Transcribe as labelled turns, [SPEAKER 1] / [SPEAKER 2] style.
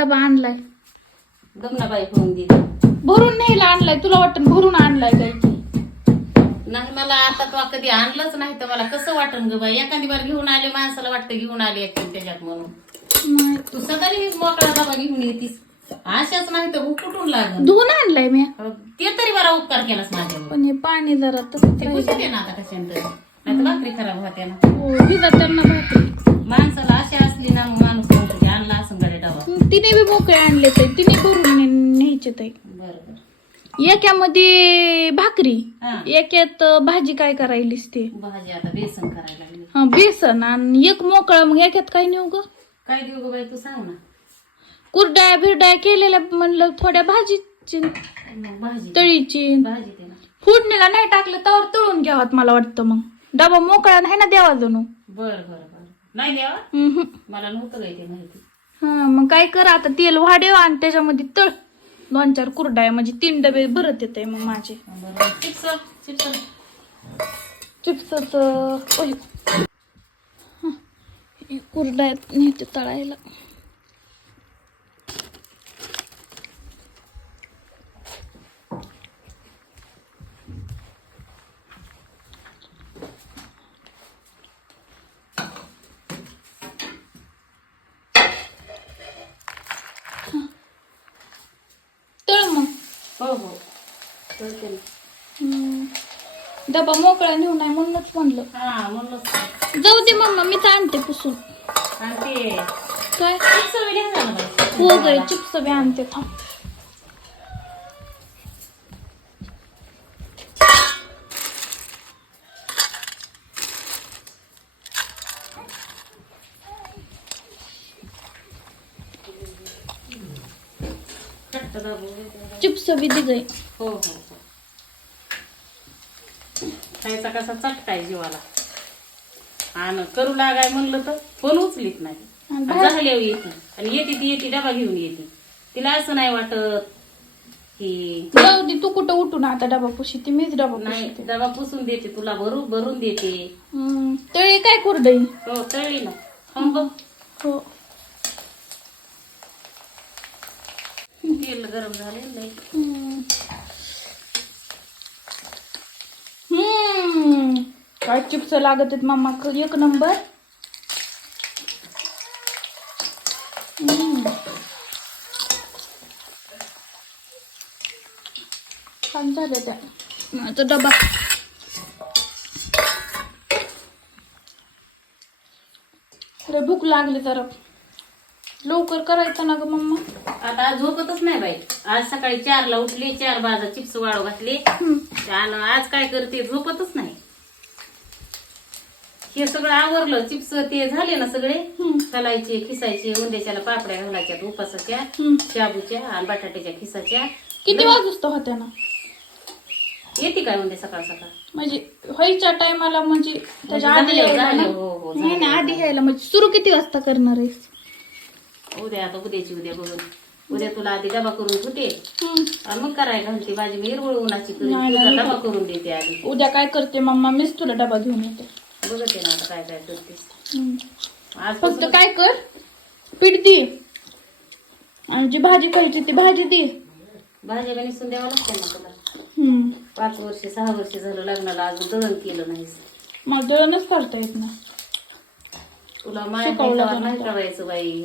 [SPEAKER 1] डबा आणलाय.
[SPEAKER 2] गमनाबाई होऊन दिली.
[SPEAKER 1] भरून न्यायला आणलाय तुला वाटतं भरून आणलाय काय?
[SPEAKER 2] नाही मला आता तो कधी आणलंच नाही तर मला कसं वाटन ग बाई? एखादी बार घेऊन आले माणसाला वाटतं घेऊन आले त्याच्यात म्हणून.
[SPEAKER 1] नाही.
[SPEAKER 2] तू सकाळी मोकळा डबा घेऊन येतीस. अशाच नाही तर कुठून लागल
[SPEAKER 1] धुवून आणलाय मी.
[SPEAKER 2] ते तरी बरा उपकार केलास माझ्यावर.
[SPEAKER 1] पण हे पाणी जरा तसंच
[SPEAKER 2] ते ना आता कशाने तरी नाही तर भाकरी खराब होत्या ना.
[SPEAKER 1] हो भिजत त्यांना भाकरी.
[SPEAKER 2] माणसाला
[SPEAKER 1] तिने बी मोकळे आणले ते तिने भरून न्यायचे ते एकामध्ये भाकरी
[SPEAKER 2] हा.
[SPEAKER 1] एकात भाजी काय करायलीस ते?
[SPEAKER 2] भाजी आता बेसन करायला लागली.
[SPEAKER 1] हा बेसन आणि एक मोकळा मग एकात काय नेऊ ग?
[SPEAKER 2] काय देऊ ग बाई तू सांग ना.
[SPEAKER 1] कुरड्या बिरड्या केलेल्या म्हणलं थोड्या भाजीची
[SPEAKER 2] मग भाजी
[SPEAKER 1] तळीची.
[SPEAKER 2] भाजी दे ना.
[SPEAKER 1] फोडणीला नाही टाकलं तर तळून घ्यावात मला वाटतं मग. डबा मोकळा नाही ना देवा जणू
[SPEAKER 2] बर बर बर. नाही द्यावा
[SPEAKER 1] हम्म.
[SPEAKER 2] मला नव्हतं काही ते माहिती.
[SPEAKER 1] हा मग काय कर आता तेल वाढेव आणि त्याच्यामध्ये तळ. दोन चार कुरड्या म्हणजे तीन डबे भरत येते मग माझे.
[SPEAKER 2] चिप्स चिप्स
[SPEAKER 1] चिप्सच ओय. नेते तळायला हं. तळ मग
[SPEAKER 2] हो हो. कळते ना
[SPEAKER 1] हम्म. डबा मोकळा नेऊ नाही म्हणूनच म्हणलं.
[SPEAKER 2] हा म्हणलं
[SPEAKER 1] जाऊ दे मम्मा मी तर आणते पुसून.
[SPEAKER 2] आणि ते
[SPEAKER 1] काय
[SPEAKER 2] घ्या ना
[SPEAKER 1] हो चिप्स बी आणते थांब. चिप्स बी दे गई
[SPEAKER 2] हो हो हो. खायचा कसा चटकाय जीवाला. आणि करू लागाय म्हणलं तर फोन उचलीत नाही. येते आणि येते ती येते डबा घेऊन येते. तिला असं नाही वाटत की
[SPEAKER 1] जाऊ दे तू कुठं उठून आता डबा पुशी ती मीच डबा
[SPEAKER 2] नाही डबा पुसून देते तुला भरू भरून देते.
[SPEAKER 1] तळी काय कुरडई?
[SPEAKER 2] हो तळी ना. हं बघ
[SPEAKER 1] हो
[SPEAKER 2] तेल गरम झाले लय.
[SPEAKER 1] हम्म. काय चिप्स लागत आहेत मामा? एक नंबर. हम्म. छान झाले त्या डबा. अरे भूक लागली जरा. लवकर करायचं ना ग मम्मा
[SPEAKER 2] आता आज झोपतच नाही बाई आज सकाळी चारला उठली चार बाजा चिप्स वाळू घातली. आणि आज काय करते झोपतच नाही हे सगळं आवरलं चिप्स ते झाले ना सगळे. घालायचे खिसायचे उंड्याच्याला पापड्या घालायच्या उपासाच्या. शाबूच्या आणि बटाट्याच्या खिसाच्या
[SPEAKER 1] किती वाजता होत्या ना
[SPEAKER 2] येते काय उंडे सकाळ सकाळ
[SPEAKER 1] म्हणजे व्हायच्या टायमाला म्हणजे त्याच्या
[SPEAKER 2] म्हणजे
[SPEAKER 1] आधी
[SPEAKER 2] झाले,
[SPEAKER 1] यायला ना?
[SPEAKER 2] हो, हो,
[SPEAKER 1] नाही
[SPEAKER 2] झाले.
[SPEAKER 1] नाही आधी यायला म्हणजे सुरू किती वाजता करणार आहेस
[SPEAKER 2] उद्या आता उद्याची उद्या बघून. उद्या तुला आधी डबा करून
[SPEAKER 1] हम्म.
[SPEAKER 2] आणि मग कराय घालते भाजी मी हिरवळ उन्हाची
[SPEAKER 1] नाही, नाही,
[SPEAKER 2] डबा
[SPEAKER 1] नाही.
[SPEAKER 2] करून देते आधी.
[SPEAKER 1] उद्या काय करते मम्मा? मीच तुला डबा घेऊन येते.
[SPEAKER 2] बघते ना आता काय काय करतेस.
[SPEAKER 1] हम्म.
[SPEAKER 2] आज
[SPEAKER 1] फक्त काय कर? पीठ दे. आणि जी भाजी खायची ती भाजी दे.
[SPEAKER 2] भाजी निसून द्यावं लागते ना तुला?
[SPEAKER 1] हम्म.
[SPEAKER 2] पाच वर्ष सहा वर्ष झालं लग्नाला अजून दळण केलं नाहीस.
[SPEAKER 1] मला दळणच करता येत ना
[SPEAKER 2] तुला माय
[SPEAKER 1] शिकवलं
[SPEAKER 2] नाही
[SPEAKER 1] का
[SPEAKER 2] नाही
[SPEAKER 1] नाही?
[SPEAKER 2] करायचं बाई.